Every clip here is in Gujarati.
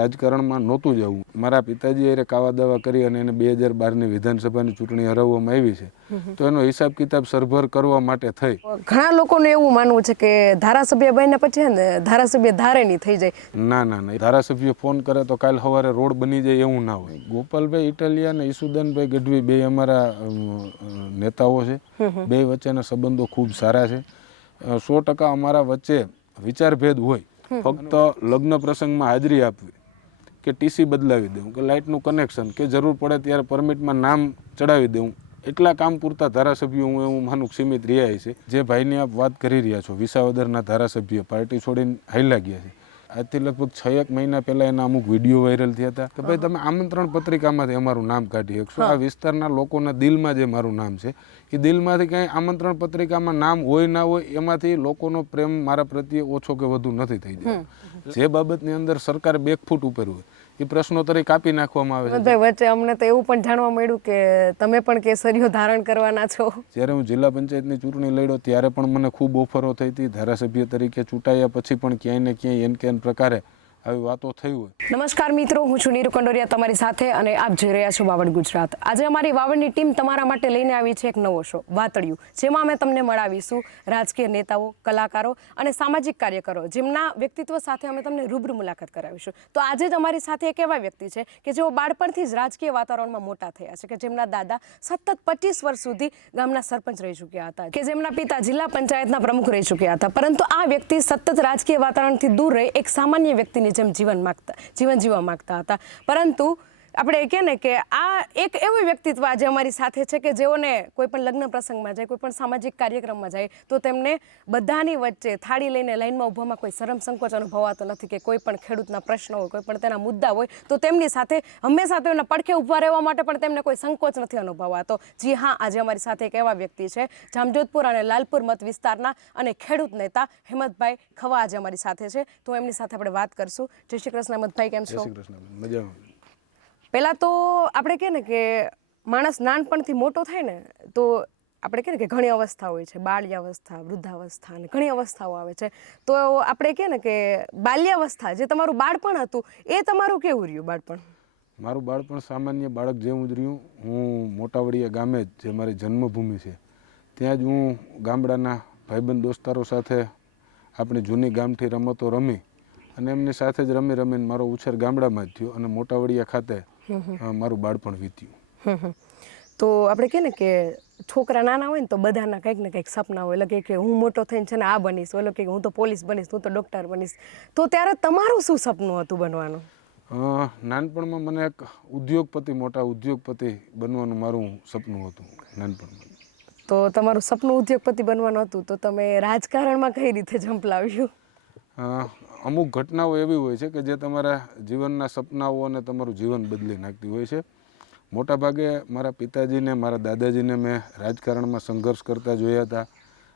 રાજકારણમાં નહોતું જવું. મારા પિતાજીએ એ કાવા દાવા કરી અને એને 2012ની વિધાનસભાની ચૂંટણી હરાવવામાં આવી છે, તો એનો હિસાબ કિતાબ સરભર કરવા માટે થઈ. ઘણા લોકોને એવું માનવું છે કે ધારાસભ્ય બન્યા પછી ને ધારાસભ્ય ધારે નહીં થઈ જાય. ના, ધારાસભ્ય ફોન કરે તો કાલ સવારે રોડ બની જાય એવું ના હોય. ગોપાલભાઈ ઇટાલિયા અને ઈસુદાનભાઈ ગઢવી બે અમારા નેતાઓ છે. બે વચ્ચેના સંબંધો ખૂબ સારા છે. 100% અમારા વચ્ચે વિચારભેદ હોય, ફક્ત લગ્ન પ્રસંગમાં હાજરી આપવી કે ટીસી બદલાવી દેવું કે લાઇટનું કનેક્શન કે જરૂર પડે ત્યારે પરમિટમાં નામ ચડાવી દેવું, એટલા કામ પૂરતા ધારાસભ્યો હું એવું માનું સીમિત રહ્યા છે. જે ભાઈની આપ વાત કરી રહ્યા છો, વિસાવદરના ધારાસભ્ય પાર્ટી છોડીને હાલ્યા ગયા છે. આજથી લગભગ 6-1 મહિના પહેલાં એના અમુક વિડીયો વાયરલ થયા હતા કે ભાઈ તમે આમંત્રણ પત્રિકામાંથી અમારું નામ કાઢી શકશો. આ વિસ્તારના લોકોના દિલમાં જે મારું નામ છે એ દિલમાંથી કંઈ આમંત્રણ પત્રિકામાં નામ હોય ના હોય એમાંથી લોકોનો પ્રેમ મારા પ્રત્યે ઓછો કે વધુ નથી થઈ જાય. જે બાબતની અંદર સરકાર 2 ફૂટ ઉપર હોય એ પ્રશ્નોત્તરી કાપી નાખવામાં આવે છે. વચ્ચે અમને તો એવું પણ જાણવા મળ્યું કે તમે પણ કેસરીઓ ધારણ કરવાના છો. જ્યારે હું જિલ્લા પંચાયતની ચૂંટણી લડ્યો ત્યારે પણ મને ખૂબ ઓફરો થઈ હતી. ધારાસભ્ય તરીકે ચૂંટાયા પછી પણ ક્યાંય ને ક્યાંય એન કે પ્રકારે આવી વાતો થઈ હોય. નમસ્કાર મિત્રો, હું છું નીરુ કંડોરિયા તમારી સાથે અને આપ જોઈ રહ્યા છો વાવડ ગુજરાત. આજે અમારી વાવડની ટીમ તમારા માટે લઈને આવી છે એક નવો શો વાતળિયું, જેમાં અમે તમને મળાવીશું રાજકીય નેતાઓ, કલાકારો અને સામાજિક કાર્યકરો, જેમના વ્યક્તિત્વ સાથે અમે તમને રૂબરૂ મુલાકાત કરાવીશું. તો આજે જ અમારી સાથે એક એવા વ્યક્તિ છે કે જેઓ બાળપણથી જ રાજકીય વાતાવરણમાં મોટા થયા છે, કે જેમના દાદા સતત 25 વર્ષ સુધી ગામના સરપંચ રહી ચૂક્યા હતા, કે જેમના પિતા જિલ્લા પંચાયતના પ્રમુખ રહી ચૂક્યા હતા. પરંતુ આ વ્યક્તિ સતત રાજકીય વાતાવરણથી દૂર રહી એક સામાન્ય વ્યક્તિની જેમ જીવન જીવવા માંગતા હતા. પરંતુ આપણે કહે ને કે આ એક એવું વ્યક્તિત્વ આજે અમારી સાથે છે કે જેઓને કોઈ પણ લગ્ન પ્રસંગમાં જાય, કોઈ પણ સામાજિક કાર્યક્રમમાં જાય તો તેમને બધાની વચ્ચે થાળી લઈને લાઈનમાં ઊભામાં કોઈ શરમ સંકોચ અનુભવાતો નથી, કે કોઈ પણ ખેડૂતના પ્રશ્નો હોય, કોઈ પણ તેના મુદ્દા હોય તો તેમની સાથે હંમેશા તેઓના પડખે ઊભા રહેવા માટે પણ તેમને કોઈ સંકોચ નથી અનુભવાતો. જી હા, આજે અમારી સાથે એક એવા વ્યક્તિ છે, જામજોધપુર અને લાલપુર મત વિસ્તારના અને ખેડૂત નેતા હેમંતભાઈ ખવા આજે અમારી સાથે છે. તો એમની સાથે આપણે વાત કરશું. જય શ્રી કૃષ્ણ હેમંતભાઈ, કેમ છો? જય શ્રી કૃષ્ણ, મજામાં. પહેલાં તો આપણે કહે ને કે માણસ નાનપણથી મોટો થાય ને તો આપણે કહે ને કે ઘણી અવસ્થા હોય છે, બાળ્યાવસ્થા, વૃદ્ધાવસ્થા અને ઘણી અવસ્થાઓ આવે છે. તો આપણે કહે ને કે બાલ્યાવસ્થા, જે તમારું બાળપણ હતું, એ તમારું કેવું રહ્યું બાળપણ? મારું બાળપણ સામાન્ય બાળક જેવું જ રહ્યું. હું મોટાવડિયા ગામે જ, જે મારી જન્મભૂમિ છે, ત્યાં જ હું ગામડાના ભાઈબંધ દોસ્તારો સાથે આપણી જૂની ગામઠી રમતો રમી અને એમની સાથે જ રમીને મારો ઉછેર ગામડામાં જ થયો અને મોટાવડિયા ખાતે મારું બાળપણ વીત્યું. તો આપણે કહે ને કે છોકરા નાના હોય ને તો બધાના કંઈક ને કંઈક સપના હોય. એટલે કે હું મોટો થઈને છે ને આ બનીશ, ઓલો કે હું તો પોલીસ બનીશ, હું તો ડૉક્ટર બનીશ. તો ત્યારે તમારું શું સપનું હતું બનવાનું? નાનપણમાં મને એક ઉદ્યોગપતિ, મોટા ઉદ્યોગપતિ બનવાનું મારું સપનું હતું નાનપણમાં. તો તમારું સપનું ઉદ્યોગપતિ બનવાનું હતું, તો તમે રાજકારણમાં કઈ રીતે ઝંપલાવ્યું? અમુક ઘટનાઓ એવી હોય છે કે જે તમારા જીવનના સપનાઓ અને તમારું જીવન બદલી નાખતી હોય છે. મોટાભાગે મારા પિતાજીને, મારા દાદાજીને મેં રાજકારણમાં સંઘર્ષ કરતા જોયા હતા.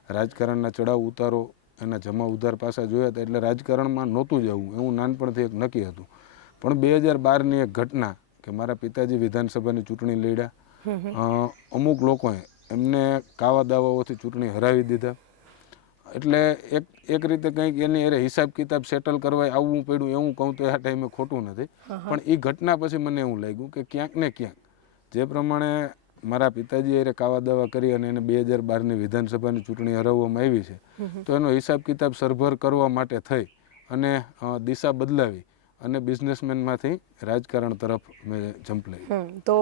રાજકારણના ચડાવ ઉતારો, એના જમા ઉધાર પાસા જોયા હતા. એટલે રાજકારણમાં નહોતું જવું એવું નાનપણથી એક નક્કી હતું. પણ 2012ની એક ઘટના કે મારા પિતાજી વિધાનસભાની ચૂંટણી લડ્યા. અમુક લોકોએ એમને કાવા દાવાઓથી ચૂંટણી હરાવી દીધા. એટલે એક રીતે કંઈક એની અરે હિસાબ કિતાબ સેટલ કરવા આવવું પડ્યું એવું કહું તો આ ટાઈમે ખોટું નથી. પણ એ ઘટના પછી મને એવું લાગ્યું કે ક્યાંક ને ક્યાંક જે પ્રમાણે મારા પિતાજીએ એ કાવા દાવા કરી અને એને 2012ની વિધાનસભાની ચૂંટણી હરાવવામાં આવી છે, તો એનો હિસાબ કિતાબ સરભર કરવા માટે થઈ અને દિશા બદલાવી અને બિઝનેસમેનમાંથી રાજકારણ તરફ મેં ઝંપલાવ્યું. તો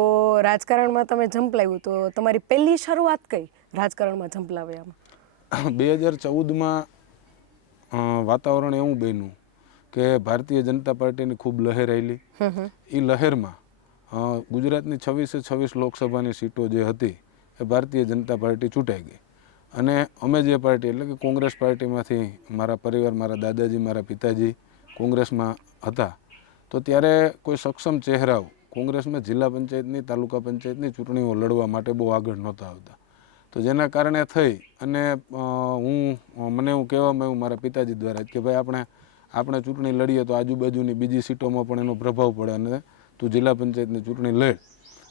રાજકારણમાં તમે ઝંપલાવ્યું, તો તમારી પહેલી શરૂઆત કઈ રાજકારણમાં ઝંપલાવ્યામાં? 2014માં વાતાવરણ એવું બન્યું કે ભારતીય જનતા પાર્ટીની ખૂબ લહેર આવેલી. એ લહેરમાં ગુજરાતની 26 લોકસભાની સીટો જે હતી એ ભારતીય જનતા પાર્ટી ચૂંટાઈ ગઈ. અને અમે જે પાર્ટી એટલે કે કોંગ્રેસ પાર્ટીમાંથી મારા પરિવાર, મારા દાદાજી, મારા પિતાજી કોંગ્રેસમાં હતા. તો ત્યારે કોઈ સક્ષમ ચહેરાઓ કોંગ્રેસમાં જિલ્લા પંચાયતની, તાલુકા પંચાયતની ચૂંટણીઓ લડવા માટે બહુ આગળ નહોતા આવતા. તો જેના કારણે થઈ અને મને એવું કહેવામાં આવ્યું મારા પિતાજી દ્વારા કે ભાઈ આપણે ચૂંટણી લડીએ તો આજુબાજુની બીજી સીટોમાં પણ એનો પ્રભાવ પડે અને તું જિલ્લા પંચાયતની ચૂંટણી લડ.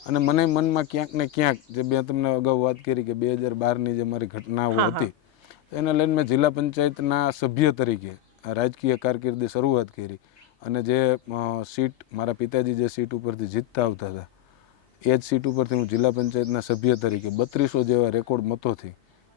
અને મને મનમાં ક્યાંક ને ક્યાંક, જે મેં તમને અગાઉ વાત કરી કે 2012ની જે મારી ઘટનાઓ હતી એને લઈને મેં જિલ્લા પંચાયતના સભ્ય તરીકે રાજકીય કારકિર્દી શરૂઆત કરી અને જે સીટ મારા પિતાજી જે સીટ ઉપરથી જીતતા આવતા હતા એ જ સીટ ઉપરથી હું જિલ્લા પંચાયતના સભ્ય તરીકે 3200 જેવા રેકોર્ડ મતોથી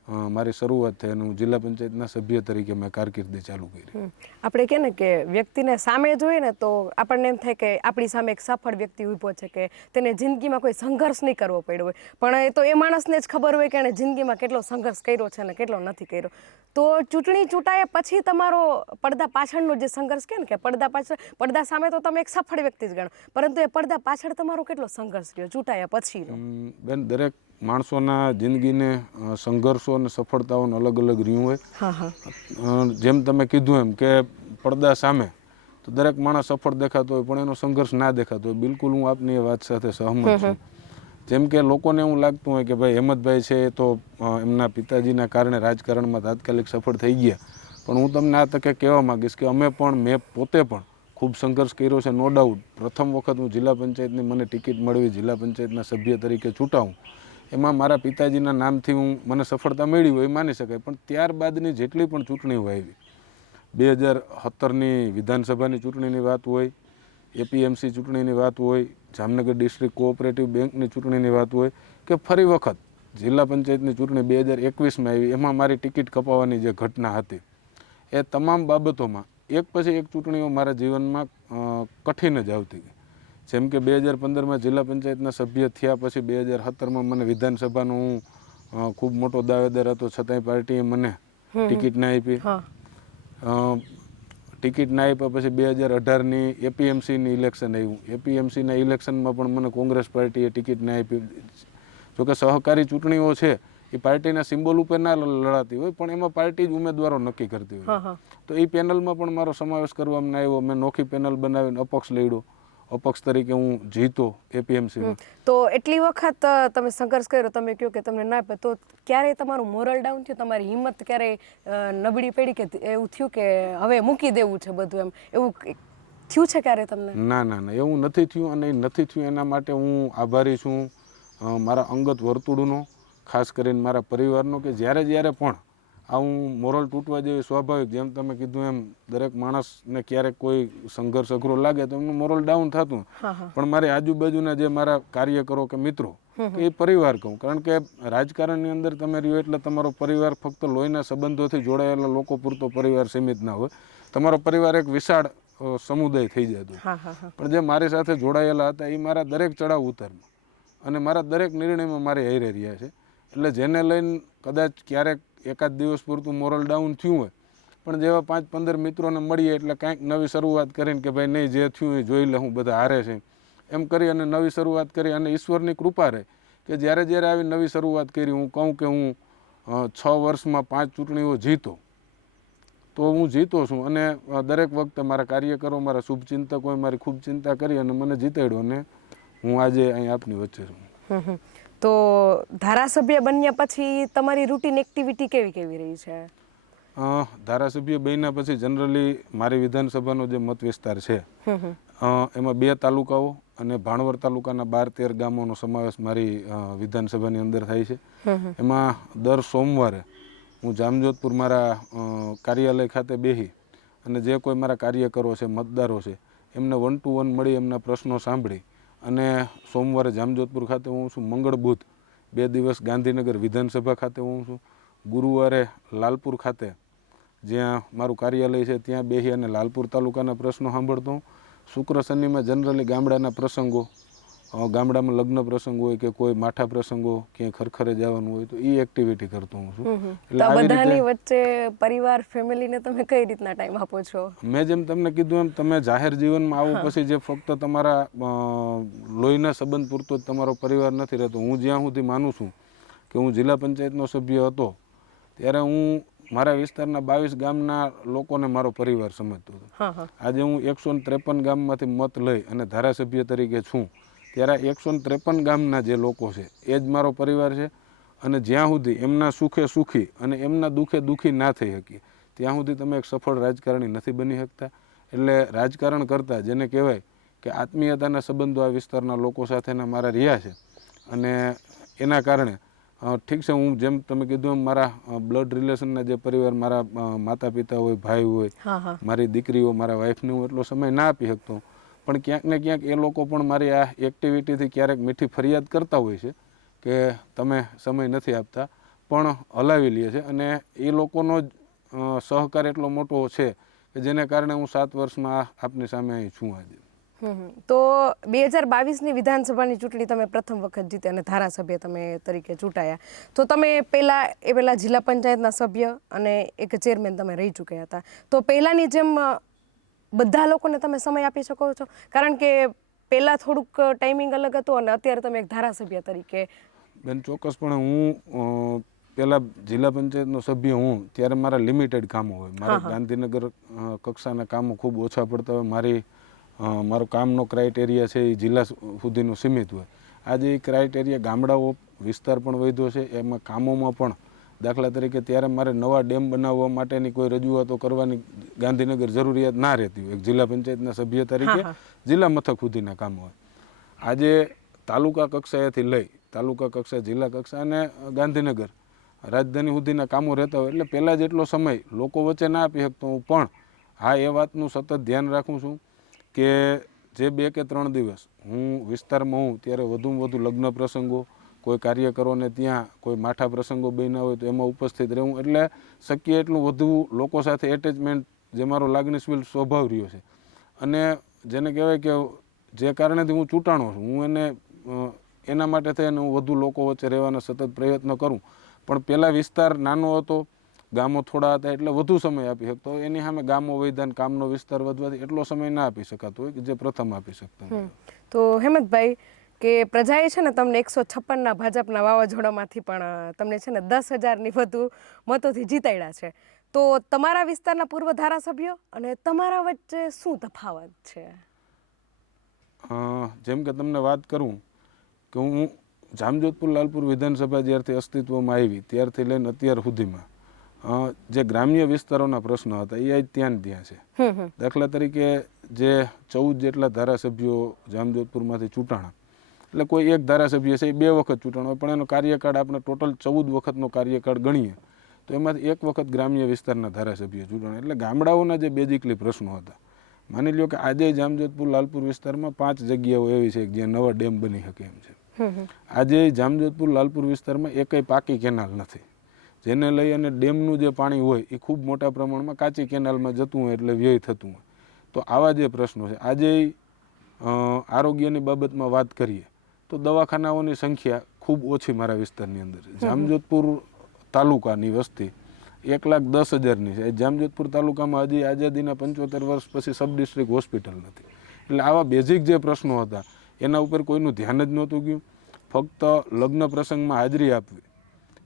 મારી શરૂઆત થઈ અને હું જિલ્લા પંચાયતના સભ્ય તરીકે મેં કારકિર્દી ચાલુ કરી. આપણે કહે ને કે વ્યક્તિને સામે જોઈએ ને તો આપણને એમ થાય કે આપણી સામે એક સફળ વ્યક્તિ ઊભો છે કે તેને જિંદગીમાં કોઈ સંઘર્ષ નહીં કરવો પડ્યો હોય, પણ એ તો એ માણસને જ ખબર હોય કે એણે જિંદગીમાં કેટલો સંઘર્ષ કર્યો છે અને કેટલો નથી કર્યો. તો ચૂંટણી ચૂંટાયા પછી તમારો પડદા પાછળનો જે સંઘર્ષ કહે ને કે પડદા સામે તો તમે એક સફળ વ્યક્તિ જ ગણો, પરંતુ એ પડદા પાછળ તમારો કેટલો સંઘર્ષ રહ્યો ચૂંટાયા પછીનો? બેન, દરેક માણસોના જિંદગીને સંઘર્ષો અને સફળતાઓને અલગ અલગ રહ્યું હોય. જેમ તમે કીધું એમ કે પડદા સામે તો દરેક માણસ સફળ દેખાતો હોય પણ એનો સંઘર્ષ ના દેખાતો હોય. બિલકુલ હું આપની એ વાત સાથે સહમત છું. જેમ કે લોકોને એવું લાગતું હોય કે ભાઈ હેમંતભાઈ છે એ તો એમના પિતાજીના કારણે રાજકારણમાં તાત્કાલિક સફળ થઈ ગયા, પણ હું તમને આ તકે કહેવા માગીશ કે મેં પોતે પણ ખૂબ સંઘર્ષ કર્યો છે. નો ડાઉટ પ્રથમ વખત હું જિલ્લા પંચાયતની મને ટિકિટ મળવી, જિલ્લા પંચાયતના સભ્ય તરીકે ચૂંટાવું, એમાં મારા પિતાજીના નામથી મને સફળતા મળી હોય એ માની શકાય. પણ ત્યારબાદની જેટલી પણ ચૂંટણીઓ આવી, 2017ની વિધાનસભાની ચૂંટણીની વાત હોય, એપીએમસી ચૂંટણીની વાત હોય, જામનગર ડિસ્ટ્રિક્ટ કોઓપરેટિવ બેંકની ચૂંટણીની વાત હોય કે ફરી વખત જિલ્લા પંચાયતની ચૂંટણી 2021માં આવી, એમાં મારી ટિકિટ કપાવવાની જે ઘટના હતી, એ તમામ બાબતોમાં એક પછી એક ચૂંટણીઓ મારા જીવનમાં કઠિન જ આવતી ગઈ. જેમ કે 2015માં જિલ્લા પંચાયતના સભ્ય થયા પછી 2017માં મને વિધાનસભાનો હું ખૂબ મોટો દાવેદાર હતો, છતાંય પાર્ટીએ મને ટિકિટ ના આપી. ટિકિટ ના આપ્યા પછી 2018ની એપીએમસીની ઇલેક્શન આવ્યું. એપીએમસીના ઇલેક્શનમાં પણ મને કોંગ્રેસ પાર્ટીએ ટિકિટ ના આપી. જોકે સહકારી ચૂંટણીઓ છે એ પાર્ટીના સિમ્બોલ ઉપર ના લડાતી હોય પણ એમાં પાર્ટી જ ઉમેદવારો નક્કી કરતી હોય. તો એ પેનલમાં પણ મારો સમાવેશ કરવામાં આવ્યો. મેં નોખી પેનલ બનાવીને અપક્ષ લડ્યો, અપક્ષ તરીકે હું જીતો એપીએમસીમાં. તો એટલી વખત તમે સંઘર્ષ કર્યો, તમે કહો કે તમને ના આપે, તો ક્યારેય તમારું મોરલ ડાઉન થયું, તમારી હિંમત ક્યારેય નબળી પડી કે એવું થયું કે હવે મૂકી દેવું છે બધું, એમ એવું થયું છે ક્યારે તમને? ના, એવું નથી થયું. અને એ નથી થયું એના માટે હું આભારી છું મારા અંગત વર્તુળનો, ખાસ કરીને મારા પરિવારનો, કે જ્યારે પણ હું મોરલ તૂટવા જેવી સ્વાભાવિક, જેમ તમે કીધું એમ દરેક માણસને ક્યારેક કોઈ સંઘર્ષ અઘરો લાગે તો એમનું મોરલ ડાઉન થતું, પણ મારી આજુબાજુના જે મારા કાર્યકરો કે મિત્રો એ પરિવાર કહું, કારણ કે રાજકારણની અંદર તમે રહ્યો એટલે તમારો પરિવાર ફક્ત લોહીના સંબંધોથી જોડાયેલા લોકો પૂરતો પરિવાર સીમિત ના હોય. તમારો પરિવાર એક વિશાળ સમુદાય થઈ જતો. પણ જે મારી સાથે જોડાયેલા હતા એ મારા દરેક ચડાવ ઉતારમાં અને મારા દરેક નિર્ણયમાં મારી હારે રહ્યા છે. એટલે જેને લઈને કદાચ ક્યારેક એકાદ દિવસ પૂરતું મોરલ ડાઉન થયું હોય, પણ જેવા 5-15 મિત્રોને મળીએ એટલે કાંઈક નવી શરૂઆત કરીને કે ભાઈ નહીં, જે થયું એ જોઈ લે, હું બધા હારે છે એમ કરી અને નવી શરૂઆત કરી. અને ઈશ્વરની કૃપા રહે કે જ્યારે આવી નવી શરૂઆત કરી, હું કહું કે હું 6 વર્ષમાં 5 ચૂંટણીઓ જીતો તો હું જીતો છું. અને દરેક વખતે મારા કાર્યકરો, મારા શુભચિંતકોએ મારી ખૂબ ચિંતા કરી અને મને જીતાડ્યો અને હું આજે અહીં આપની વચ્ચે છું. તો ધારાસભ્ય બન્યા પછી તમારી રૂટીન એક્ટિવિટી કેવી રહી છે? ધારાસભ્ય બન્યા પછી જનરલી મારી વિધાનસભાનો જે મત વિસ્તાર છે એમાં 2 તાલુકાઓ અને ભાણવર તાલુકાના 12-13 ગામોનો સમાવેશ મારી વિધાનસભાની અંદર થાય છે. એમાં દર સોમવારે હું જામજોધપુર મારા કાર્યાલય ખાતે બેસી અને જે કોઈ મારા કાર્યકરો છે, મતદારો છે, એમને 1 to 1 મળી એમના પ્રશ્નો સાંભળી અને સોમવારે જામજોધપુર ખાતે હું છું, મંગળ બુધ 2 દિવસ ગાંધીનગર વિધાનસભા ખાતે હું છું, ગુરુવારે લાલપુર ખાતે જ્યાં મારું કાર્યાલય છે ત્યાં બેસી અને લાલપુર તાલુકાના પ્રશ્નો સાંભળતો હું. શુક્ર શનિમાં જનરલી ગામડાના પ્રસંગો, ગામડામાં લગ્ન પ્રસંગ હોય કે કોઈ માઠા પ્રસંગો, ક્યાંય ખરખરે જવાનું હોય તો એ એક્ટિવિટી કરતો હું છું. એટલે બધાની વચ્ચે પરિવાર, ફેમિલીને તમે કઈ રીતના ટાઈમ આપો છો? મેં જેમ તમને કીધું એમ, તમે જાહેર જીવનમાં આવો પછી જે ફક્ત તમારા લોહીના સંબંધ પૂરતો જ તમારો પરિવાર નથી રહેતો. હું જ્યાં સુધી માનું છું કે હું જિલ્લા પંચાયતનો સભ્ય હતો ત્યારે હું મારા વિસ્તારના 22 ગામના લોકોને મારો પરિવાર સમજતો હતો. આજે હું 153 ગામમાંથી મત લઈ અને ધારાસભ્ય તરીકે છું ત્યારે 153 ગામના જે લોકો છે એ જ મારો પરિવાર છે. અને જ્યાં સુધી એમના સુખે સુખી અને એમના દુઃખે દુઃખી ના થઈ શકીએ ત્યાં સુધી તમે એક સફળ રાજકારણી નથી બની શકતા. એટલે રાજકારણ કરતાં જેને કહેવાય કે આત્મીયતાના સંબંધો આ વિસ્તારના લોકો સાથેના મારા રહ્યા છે અને એના કારણે ઠીક છે, હું જેમ તમે કીધું એમ મારા બ્લડ રિલેશનના જે પરિવાર, મારા માતા પિતા હોય, ભાઈ હોય, હા હા મારી દીકરીઓ, મારા વાઈફને હું એટલો સમય ના આપી શકતો, પણ ક્યાંક ને ક્યાંક એ લોકો પણ મારી આ એક્ટિવિટીથી ક્યારેક મીઠી ફરિયાદ કરતા હોય છે કે તમે સમય નથી આપતા, પણ હલાવી લે છે. અને એ લોકોનો જ સહકાર એટલો મોટો છે કે જેને કારણે હું 7 વર્ષમાં આપની સામે અહીં છું આજે. તો 2022ની વિધાનસભાની ચૂંટણી તમે પ્રથમ વખત જીતે અને ધારાસભ્ય તમે તરીકે ચૂંટાયા, તો તમે પહેલા જિલ્લા પંચાયતના સભ્ય અને એક ચેરમેન તમે રહી ચૂક્યા હતા, તો પહેલાંની જેમ બધા લોકોને તમે સમય આપી શકો છો? કારણ કે પહેલાં થોડુંક ટાઈમિંગ અલગ હતું અને અત્યારે તમે એક ધારાસભ્ય તરીકે. બેન, ચોક્કસપણે હું પહેલાં જિલ્લા પંચાયતનો સભ્ય હું ત્યારે મારા લિમિટેડ કામો હોય, મારે ગાંધીનગર કક્ષાના કામો ખૂબ ઓછા પડતા હોય, મારો કામનો ક્રાઇટેરિયા છે એ જિલ્લા સુધીનો સીમિત હોય. આજે એ ક્રાઇટેરિયા ગામડાઓ વિસ્તાર પણ વધ્યો છે, એમાં કામોમાં પણ દાખલા તરીકે ત્યારે મારે નવા ડેમ બનાવવા માટેની કોઈ રજૂઆતો કરવાની ગાંધીનગર જરૂરિયાત ના રહેતી હોય, એક જિલ્લા પંચાયતના સભ્ય તરીકે જિલ્લા મથક સુધીના કામો હોય. આજે તાલુકા કક્ષાએથી લઈ તાલુકા કક્ષા, જિલ્લા કક્ષા અને ગાંધીનગર રાજધાની સુધીના કામો રહેતા હોય, એટલે પહેલાં જેટલો સમય લોકો વચ્ચે ના આપી શકતો હું, પણ હા એ વાતનું સતત ધ્યાન રાખું છું કે જે 2 કે 3 દિવસ હું વિસ્તારમાં હું ત્યારે વધુમાં વધુ લગ્ન પ્રસંગો, કોઈ કાર્યકરોને ત્યાં કોઈ માઠા પ્રસંગો બન્યા હોય તો એમાં ઉપસ્થિત રહેવું, એટલે શક્ય એટલું વધુ લોકો સાથે એટેચમેન્ટ, જે મારો લાગણીશીલ સ્વભાવ રહ્યો છે. અને જેને કહેવાય કે જે કારણેથી હું ચૂંટાણો છું, હું એના માટે થઈને હું વધુ લોકો વચ્ચે રહેવાના સતત પ્રયત્ન કરું. પણ પહેલાં વિસ્તાર નાનો હતો, ગામો થોડા હતા, એટલે વધુ સમય આપી શકતો હોય. એની સામે ગામો વૈધાન કામનો વિસ્તાર વધવાથી એટલો સમય ના આપી શકાતો હોય કે જે પ્રથમ આપી શકતો હોય. તો હેમંતભાઈ, કે પ્રજાએ છે ને તમને 156ના ભાજપના વાવાઝોડામાંથી પણ તમને છે ને 10,000ની વધુ મતોથી જીતાડ્યા છે, તો તમારા વિસ્તારના પૂર્વ ધારાસભ્યો અને તમારા વચ્ચે શું તફાવત છે? જેમ કે તમને વાત કરું કે હું જામજોધપુર લાલપુર વિધાનસભા જ્યારથી અસ્તિત્વમાં આવી ત્યારથી લઈને અત્યાર સુધીમાં જે ગ્રામ્ય વિસ્તારોના પ્રશ્નો હતા એ આજ ત્યાં છે. દાખલા તરીકે જે 14 જેટલા ધારાસભ્યો જામજોધપુરમાંથી ચૂંટાણા, એટલે કોઈ એક ધારાસભ્ય છે એ 2 વખત ચૂંટાણો હોય, પણ એનો કાર્યકાળ આપણે ટોટલ 14 વખતનો કાર્યકાળ ગણીએ તો એમાંથી 1 વખત ગ્રામ્ય વિસ્તારના ધારાસભ્ય ચૂંટાણા. એટલે ગામડાઓના જે બેઝિકલી પ્રશ્નો હતા, માની લ્યો કે આજે જામજોધપુર લાલપુર વિસ્તારમાં 5 જગ્યાઓ એવી છે જ્યાં નવા ડેમ બની શકે એમ છે. આજે જામજોધપુર લાલપુર વિસ્તારમાં એકય પાકી કેનાલ નથી, જેને લઈ અને ડેમનું જે પાણી હોય એ ખૂબ મોટા પ્રમાણમાં કાચી કેનાલમાં જતું હોય એટલે વ્યય થતું હોય. તો આવા જે પ્રશ્નો છે, આજે આરોગ્યની બાબતમાં વાત કરીએ તો દવાખાનાઓની સંખ્યા ખૂબ ઓછી મારા વિસ્તારની અંદર છે. જામજોધપુર તાલુકાની વસ્તી 1,10,000ની છે. જામજોધપુર તાલુકામાં હજી આઝાદીના 75 વર્ષ પછી સબ ડિસ્ટ્રિક્ટ હોસ્પિટલ નથી. એટલે આવા બેઝિક જે પ્રશ્નો હતા એના ઉપર કોઈનું ધ્યાન જ નહોતું ગયું. ફક્ત લગ્ન પ્રસંગમાં હાજરી આપવી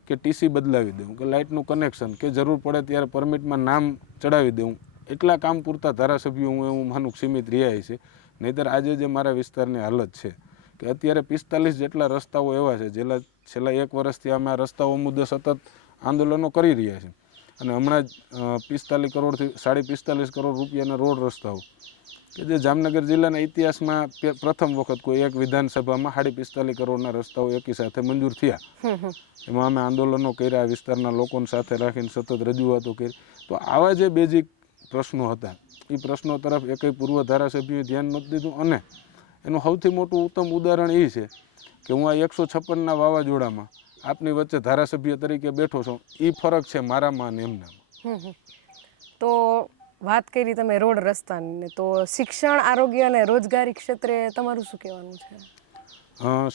કે ટીસી બદલાવી દેવું કે લાઇટનું કનેક્શન કે જરૂર પડે ત્યારે પરમિટમાં નામ ચડાવી દેવું, એટલા કામ પૂરતા ધારાસભ્યો હું એવું માનું સીમિત રહ્યા છે. નહીંતર આજે જે મારા વિસ્તારની હાલત છે કે અત્યારે 45 જેટલા રસ્તાઓ એવા છે જેલા છેલ્લા 1 વર્ષથી અમે આ રસ્તાઓ મુદ્દે સતત આંદોલનો કરી રહ્યા છીએ. અને હમણાં જ 45 કરોડથી 45 કરોડ રૂપિયાના રોડ રસ્તાઓ કે જે જામનગર જિલ્લાના ઇતિહાસમાં પ્રથમ વખત કોઈ એક વિધાનસભામાં 45 કરોડના રસ્તાઓ એકી સાથે મંજૂર થયા. એમાં અમે આંદોલનો કર્યા, વિસ્તારના લોકોને સાથે રાખીને સતત રજૂઆતો કરી. તો આવા જે બેઝિક પ્રશ્નો હતા એ પ્રશ્નો તરફ એકય પૂર્વ ધારાસભ્યોએ ધ્યાન નહોતું દીધું. અને એનું સૌથી મોટું ઉત્તમ ઉદાહરણ એ છે કે હું આ 156ના વાવાઝોડામાં આપની વચ્ચે ધારાસભ્ય તરીકે બેઠો છું. એ ફરક છે મારામાં અને એમનામાં. તો વાત કરી તમે રોડ રસ્તાની, તો શિક્ષણ, આરોગ્ય અને રોજગારી ક્ષેત્રે તમારું શું કહેવાનું છે?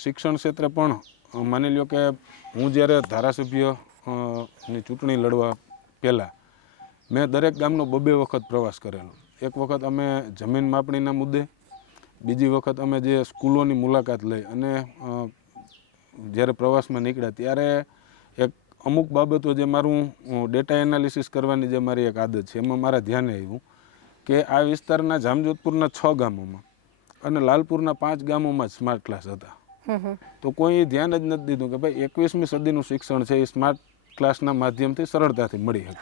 શિક્ષણ ક્ષેત્રે પણ માની લ્યો કે હું જ્યારે ધારાસભ્ય ની ચૂંટણી લડવા પહેલાં મેં દરેક ગામનો 2 વખત પ્રવાસ કરેલો. એક વખત અમે જમીન માપણીના મુદ્દે, બીજી વખત અમે જે સ્કૂલોની મુલાકાત લઈ અને જ્યારે પ્રવાસમાં નીકળ્યા ત્યારે એક અમુક બાબતો જે મારું ડેટા એનાલિસિસ કરવાની જે મારી એક આદત છે એમાં મારા ધ્યાને આવ્યું કે આ વિસ્તારના જામજોધપુરના 6 ગામોમાં અને લાલપુરના 5 ગામોમાં જ સ્માર્ટ ક્લાસ હતા. તો કોઈ ધ્યાન જ નથી દીધું કે ભાઈ 21મી સદીનું શિક્ષણ છે એ સ્માર્ટ ક્લાસના માધ્યમથી સરળતાથી મળી શકે.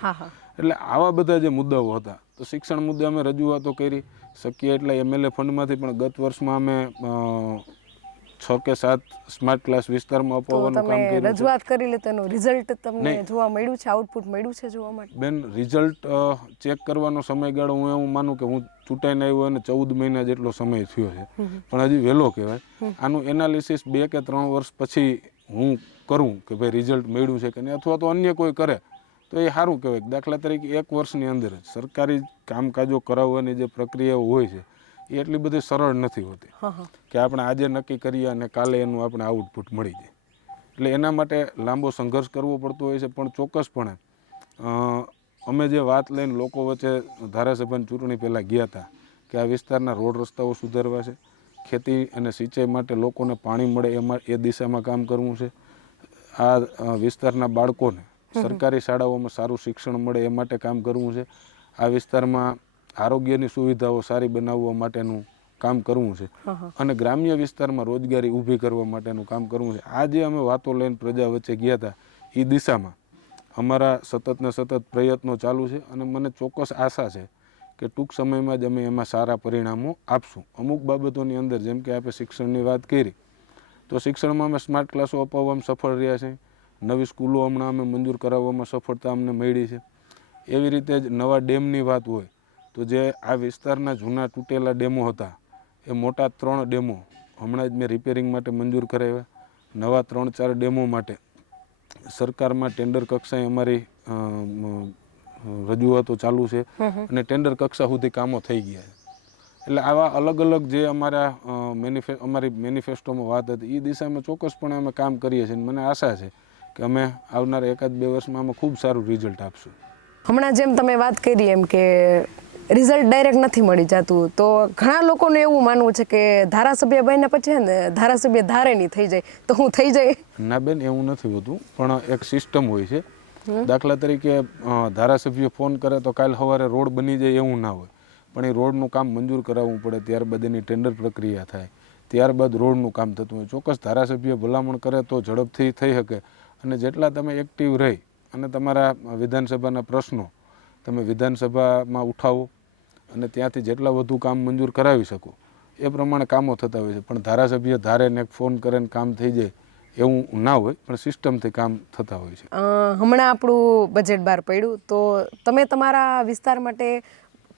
એટલે આવા બધા જે મુદ્દાઓ હતા તો શિક્ષણ મુદ્દે અમે રજૂઆતો કરી, શક્ય એટલા MLA ફંડમાંથી પણ ગત વર્ષમાં અમે 6 કે 7 સ્માર્ટ ક્લાસ વિસ્તારમાં તો અપાવવાનું કામ તમે કર્યું છે. રજૂઆત કરી લે તેનું રિઝલ્ટ તમને જોવા મળ્યું છે, આઉટપુટ મળ્યું છે જોવા માટે? બેન, રિઝલ્ટ ચેક કરવાનો સમયગાળો હું એવું માનું કે હું ચૂંટાઈને આવ્યો અને 14 મહિના જેટલો સમય થયો છે, પણ હજી વહેલો કહેવાય. આનું એનાલિસિસ 2 કે 3 વર્ષ પછી હું કરું કે ભાઈ રિઝલ્ટ મળ્યું છે કે નહીં, અથવા તો અન્ય કોઈ કરે તો એ સારું કહેવાય. દાખલા તરીકે 1 વર્ષની અંદર જ સરકારી કામકાજો કરાવવાની જે પ્રક્રિયાઓ હોય છે એ એટલી બધી સરળ નથી હોતી કે આપણે આજે નક્કી કરીએ અને કાલે એનું આપણે આઉટપુટ મળી જાય. એટલે એના માટે લાંબો સંઘર્ષ કરવો પડતો હોય છે. પણ ચોક્કસપણે અમે જે વાત લઈને લોકો વચ્ચે ધારાસભાની ચૂંટણી પહેલાં ગયા હતા કે આ વિસ્તારના રોડ રસ્તાઓ સુધારવા છે, ખેતી અને સિંચાઈ માટે લોકોને પાણી મળે એ દિશામાં કામ કરવું છે, આ વિસ્તારના બાળકોને સરકારી શાળાઓમાં સારું શિક્ષણ મળે એ માટે કામ કરવું છે, આ વિસ્તારમાં આરોગ્યની સુવિધાઓ સારી બનાવવા માટેનું કામ કરવું છે, અને ગ્રામ્ય વિસ્તારમાં રોજગારી ઊભી કરવા માટેનું કામ કરવું છે. આ જે અમે વાતો લઈને પ્રજા વચ્ચે ગયા હતા એ દિશામાં અમારા સતત ને સતત પ્રયત્નો ચાલુ છે, અને મને ચોક્કસ આશા છે કે ટૂંક સમયમાં જ અમે એમાં સારા પરિણામો આપશું. અમુક બાબતોની અંદર જેમ કે આપણે શિક્ષણની વાત કરી તો શિક્ષણમાં અમે સ્માર્ટ ક્લાસો અપાવવામાં સફળ રહ્યા છે, નવી સ્કૂલો હમણાં અમે મંજૂર કરાવવામાં સફળતા અમને મળી છે. એવી રીતે જ નવા ડેમની વાત હોય તો જે આ વિસ્તારના જૂના તૂટેલા ડેમો હતા એ મોટા 3 ડેમો હમણાં જ મેં રિપેરિંગ માટે મંજૂર કરાવ્યા. નવા 3-4 ડેમો માટે સરકારમાં ટેન્ડર કક્ષાએ અમારી રજૂઆતો ચાલુ છે અને ટેન્ડર કક્ષા સુધી કામો થઈ ગયા છે. એટલે આવા અલગ અલગ જે અમારા અમારી મેનિફેસ્ટોમાં વાત હતી એ દિશામાં ચોક્કસપણે અમે કામ કરીએ છીએ. મને આશા છે કે અમે આવનાર 1-2 વર્ષમાં અમે ખૂબ સારું રિઝલ્ટ આપશું. હમણાં જેમ તમે વાત કરી એમ કે રિઝલ્ટ ડાયરેક્ટ નથી મળી જતું, તો ઘણા લોકોને એવું માનવું છે કે ધારાસભ્ય બન્યા પછી ને ધારાસભ્ય ધારે નહીં થઈ જાય તો હું થઈ જાય? ના બેન, એવું નથી હોતું, પણ એક સિસ્ટમ હોય છે. દાખલા તરીકે ધારાસભ્ય ફોન કરે તો કાલ સવારે રોડ બની જાય એવું ના હોય, પણ એ રોડનું કામ મંજૂર કરાવવું પડે, ત્યારબાદ એની ટેન્ડર પ્રક્રિયા થાય, ત્યારબાદ રોડનું કામ થતું હોય. ચોક્કસ ધારાસભ્ય ભલામણ કરે તો ઝડપથી થઈ શકે. અને જેટલા તમે એક્ટિવ રહી અને તમારા વિધાનસભાના પ્રશ્નો તમે વિધાનસભામાં ઉઠાવો અને ત્યાંથી જેટલા વધુ કામ મંજૂર કરાવી શકો એ પ્રમાણે કામો થતા હોય છે. પણ ધારાસભ્ય ધારે ને ફોન કરે ને કામ થઈ જાય એવું ના હોય, પણ સિસ્ટમથી કામ થતા હોય છે. હમણાં આપણું બજેટ બહાર પડ્યું તો તમે તમારા વિસ્તાર માટે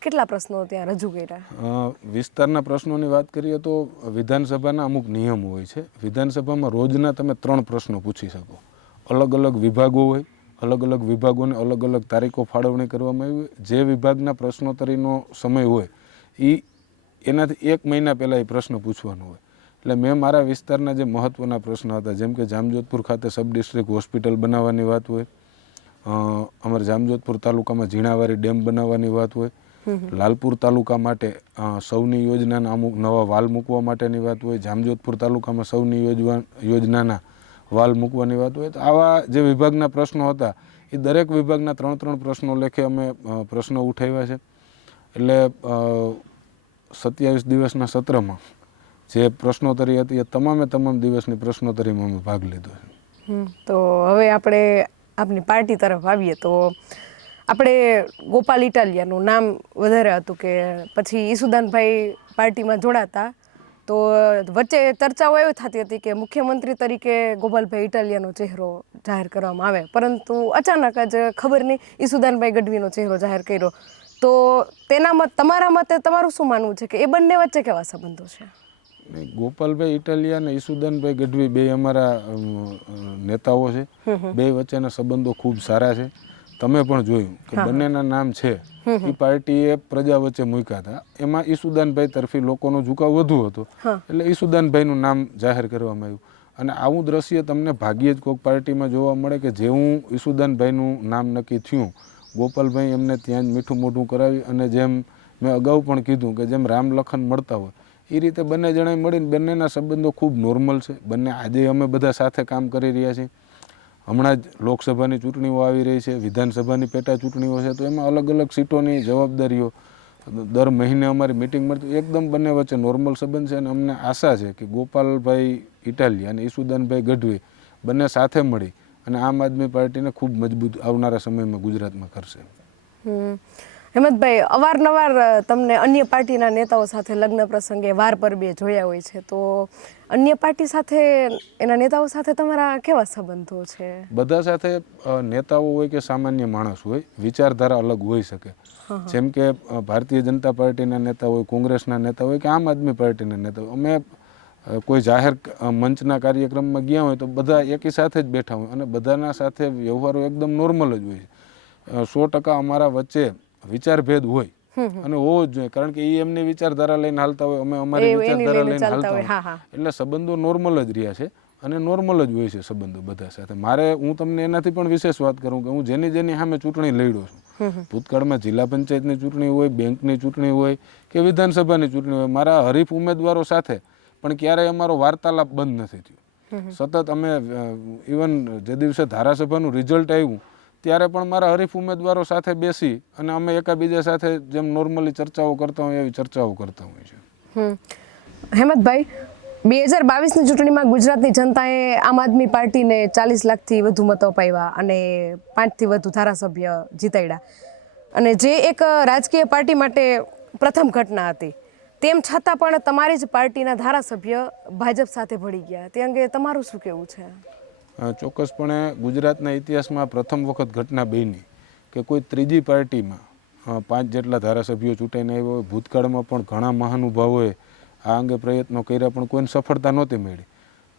કેટલા પ્રશ્નો ત્યાં રજૂ કર્યા? વિસ્તારના પ્રશ્નોની વાત કરીએ તો વિધાનસભાના અમુક નિયમો હોય છે. વિધાનસભામાં રોજના તમે 3 પ્રશ્નો પૂછી શકો. અલગ અલગ વિભાગો હોય, અલગ અલગ વિભાગોને અલગ અલગ તારીખો ફાળવણી કરવામાં આવી હોય. જે વિભાગના પ્રશ્નોત્તરીનો સમય હોય એનાથી 1 મહિના પહેલાં એ પ્રશ્ન પૂછવાનો હોય. એટલે મેં મારા વિસ્તારના જે મહત્ત્વના પ્રશ્ન હતા જેમ કે જામજોધપુર ખાતે સબ ડિસ્ટ્રિક્ટ હોસ્પિટલ બનાવવાની વાત હોય, અમારે જામજોધપુર તાલુકામાં ઝીણાવારી ડેમ બનાવવાની વાત હોય, લાલપુર તાલુકા માટે સૌની યોજનાના અમુક નવા વાલ મૂકવા માટેની વાત હોય, જામજોધપુર તાલુકામાં સૌની યોજનાના વાલ મૂકવાની વાત હોય. તો આવા જે વિભાગના પ્રશ્નો હતા એ દરેક વિભાગના 3-3 પ્રશ્નો લેખે અમે પ્રશ્નો ઉઠાવ્યા છે. એટલે 27 દિવસના સત્રમાં જે પ્રશ્નોત્તરી હતી એ તમામ દિવસની પ્રશ્નોત્તરીમાં અમે ભાગ લીધો છે. તો હવે આપણે આપની પાર્ટી તરફ આવીએ તો આપણે ગોપાલ ઇટાલિયાનું નામ વધારે હતું કે પછી ઈસુદાનભાઈ પાર્ટીમાં જોડાતા તો વચ્ચે ચર્ચાઓ એવી થતી હતી કે મુખ્યમંત્રી તરીકે ગોપાલભાઈ ઇટાલિયાનો ચહેરો જાહેર કરવામાં આવે, પરંતુ અચાનક જ ખબર નહીં ઈસુદાનભાઈ ગઢવીનો ચહેરો જાહેર કર્યો. તો તેના તમારા મતે તમારું શું માનવું છે કે એ બંને વચ્ચે કેવા સંબંધો છે? ગોપાલભાઈ ઇટાલિયા અને ઈસુદાનભાઈ ગઢવી બે અમારા નેતાઓ છે. બે વચ્ચેના સંબંધો ખૂબ સારા છે. તમે પણ જોયું કે બંનેના નામ છે એ પાર્ટીએ પ્રજા વચ્ચે મૂક્યા હતા. એમાં ઈસુદાનભાઈ તરફી લોકોનો ઝુકાવ વધુ હતો એટલે ઈસુદાનભાઈનું નામ જાહેર કરવામાં આવ્યું. અને આવું દ્રશ્ય તમને ભાગ્યે જ કોઈક પાર્ટીમાં જોવા મળે કે જેવું ઈસુદાનભાઈનું નામ નક્કી થયું ગોપાલભાઈ એમને ત્યાં જ મીઠું મોઢું કરાવી અને જેમ મેં અગાઉ પણ કીધું કે જેમ રામ લખન મળતા હોય એ રીતે બંને જણાએ મળીને બંનેના સંબંધો ખૂબ નોર્મલ છે. બંને આજે અમે બધા સાથે કામ કરી રહ્યા છીએ. હમણાં જ લોકસભાની ચૂંટણીઓ આવી રહી છે, વિધાનસભાની પેટા ચૂંટણીઓ છે, તો એમાં અલગ અલગ સીટોની જવાબદારીઓ દર મહિને અમારી મિટિંગ મળતી. એકદમ બંને વચ્ચે નોર્મલ સંબંધ છે અને અમને આશા છે કે ગોપાલભાઈ ઇટાલિયા અને ઈસુદાનભાઈ ગઢવી બંને સાથે મળી અને આમ આદમી પાર્ટીને ખૂબ મજબૂત આવનારા સમયમાં ગુજરાતમાં કરશે. હેમંતભાઈ, અવારનવાર તમને અન્ય પાર્ટીના નેતાઓ સાથે લગ્ન પ્રસંગે વાર પરબે જોયા હોય છે, તો અન્ય પાર્ટી સાથે એના નેતાઓ સાથે તમારા કેવા સંબંધો છે? બધા સાથે નેતાઓ હોય કે સામાન્ય માણસ હોય, વિચારધારા અલગ હોઈ શકે. જેમ કે ભારતીય જનતા પાર્ટીના નેતા હોય, કોંગ્રેસના નેતા હોય કે આમ આદમી પાર્ટીના નેતા હોય, અમે કોઈ જાહેર મંચના કાર્યક્રમમાં ગયા હોય તો બધા એકી સાથે જ બેઠા હોય અને બધાના સાથે વ્યવહારો એકદમ નોર્મલ જ હોય. 100% અમારા વચ્ચે વિચારભેદ હોય અને હોવો જ જોઈએ, કારણ કે એ એમની વિચારધારા લઈને હાલતા હોય, અમે અમારી વિચારધારા લઈને હાલતા હોય, એટલે સંબંધો નોર્મલ જ રહ્યા છે અને નોર્મલ જ હોય છે સંબંધો બધા સાથે. હું તમને એનાથી પણ વિશેષ વાત કરું કે હું જેની સામે ચૂંટણી લડ્યો છું, ભૂતકાળમાં જિલ્લા પંચાયતની ચૂંટણી હોય, બેંકની ચૂંટણી હોય કે વિધાનસભાની ચૂંટણી હોય, મારા હરીફ ઉમેદવારો સાથે પણ ક્યારેય અમારો વાર્તાલાપ બંધ નથી થયો. સતત અમે ઇવન જે દિવસે ધારાસભાનું રિઝલ્ટ આવ્યું ત્યારે પણ મારા હરીફ ઉમેદવારો સાથે બેસી અને અમે એકાબીજા સાથે જેમ નોર્મલી ચર્ચાઓ કરતા હોય એવી ચર્ચાઓ કરતા હોય છે. હેમંતભાઈ, 2022ની ચૂંટણીમાં ગુજરાતની જનતાએ આમ આદમી પાર્ટીને 40 લાખથી વધુ મતો અપાવ્યા અને 5થી વધુ ધારાસભ્ય જીતાડ્યા, અને જે એક રાજકીય પાર્ટી માટે પ્રથમ ઘટના હતી. તેમ છતાં પણ તમારી જ પાર્ટીના ધારાસભ્ય ભાજપ સાથે ભળી ગયા, તે અંગે તમારું શું કહેવું છે? ચોક્કસપણે ગુજરાતના ઇતિહાસમાં પ્રથમ વખત ઘટના બની કે કોઈ ત્રીજી પાર્ટીમાં 5 જેટલા ધારાસભ્યો ચૂંટાઈને આવ્યા હોય. ભૂતકાળમાં પણ ઘણા મહાનુભાવોએ આ અંગે પ્રયત્નો કર્યા પણ કોઈને સફળતા નહોતી મળી.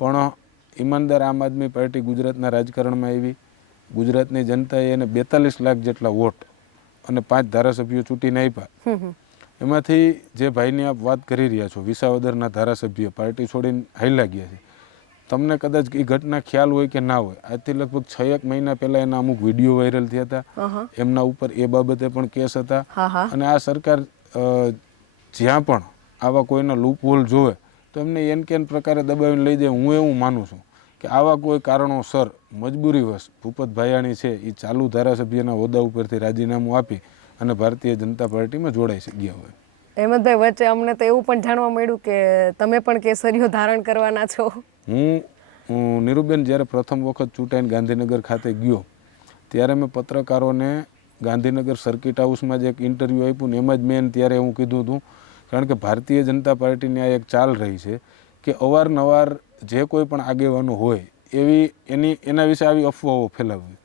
પણ ઈમાનદાર આમ આદમી પાર્ટી ગુજરાતના રાજકારણમાં આવી. ગુજરાતની જનતાએ એને 42 લાખ જેટલા વોટ અને 5 ધારાસભ્યો ચૂંટીને આપ્યા. એમાંથી જે ભાઈની આપ વાત કરી રહ્યા છો, વિસાવદરના ધારાસભ્ય પાર્ટી છોડીને હાલ્યા ગયા છે. તમને કદાચ એ ઘટના ખ્યાલ હોય કે ના હોય, આજથી લગભગ 6-1 મહિના પહેલા એના અમુક વિડીયો વાયરલ થયા હતા. એમના ઉપર એ બાબતે પણ કેસ હતા. અને આ સરકાર જ્યાં પણ આવા કોઈના લૂપ હોલ જોવે તો એમને એન કેન પ્રકારે દબાવીને લઈ જાય. હું એવું માનું છું કે આવા કોઈ કારણોસર મજબૂરીવશ ભૂપત ભાયાણી છે એ ચાલુ ધારાસભ્યના હોદ્દા ઉપરથી રાજીનામું આપી અને ભારતીય જનતા પાર્ટીમાં જોડાઈ ગયા હોય. હેમંતભાઈ, વચ્ચે અમને તો એવું પણ જાણવા મળ્યું કે તમે પણ કેસરીઓ ધારણ કરવાના છો. હું નીરુબેન જ્યારે પ્રથમ વખત ચૂંટાઈને ગાંધીનગર ખાતે ગયો ત્યારે મેં પત્રકારોને ગાંધીનગર સર્કિટ હાઉસમાં જે એક ઇન્ટરવ્યૂ આપ્યું ને એમાં જ મેં ત્યારે હું કીધું હતું, કારણ કે ભારતીય જનતા પાર્ટીની આ એક ચાલ રહી છે કે અવારનવાર જે કોઈ પણ આગેવાનો હોય એના વિશે આવી અફવાઓ ફેલાવવી.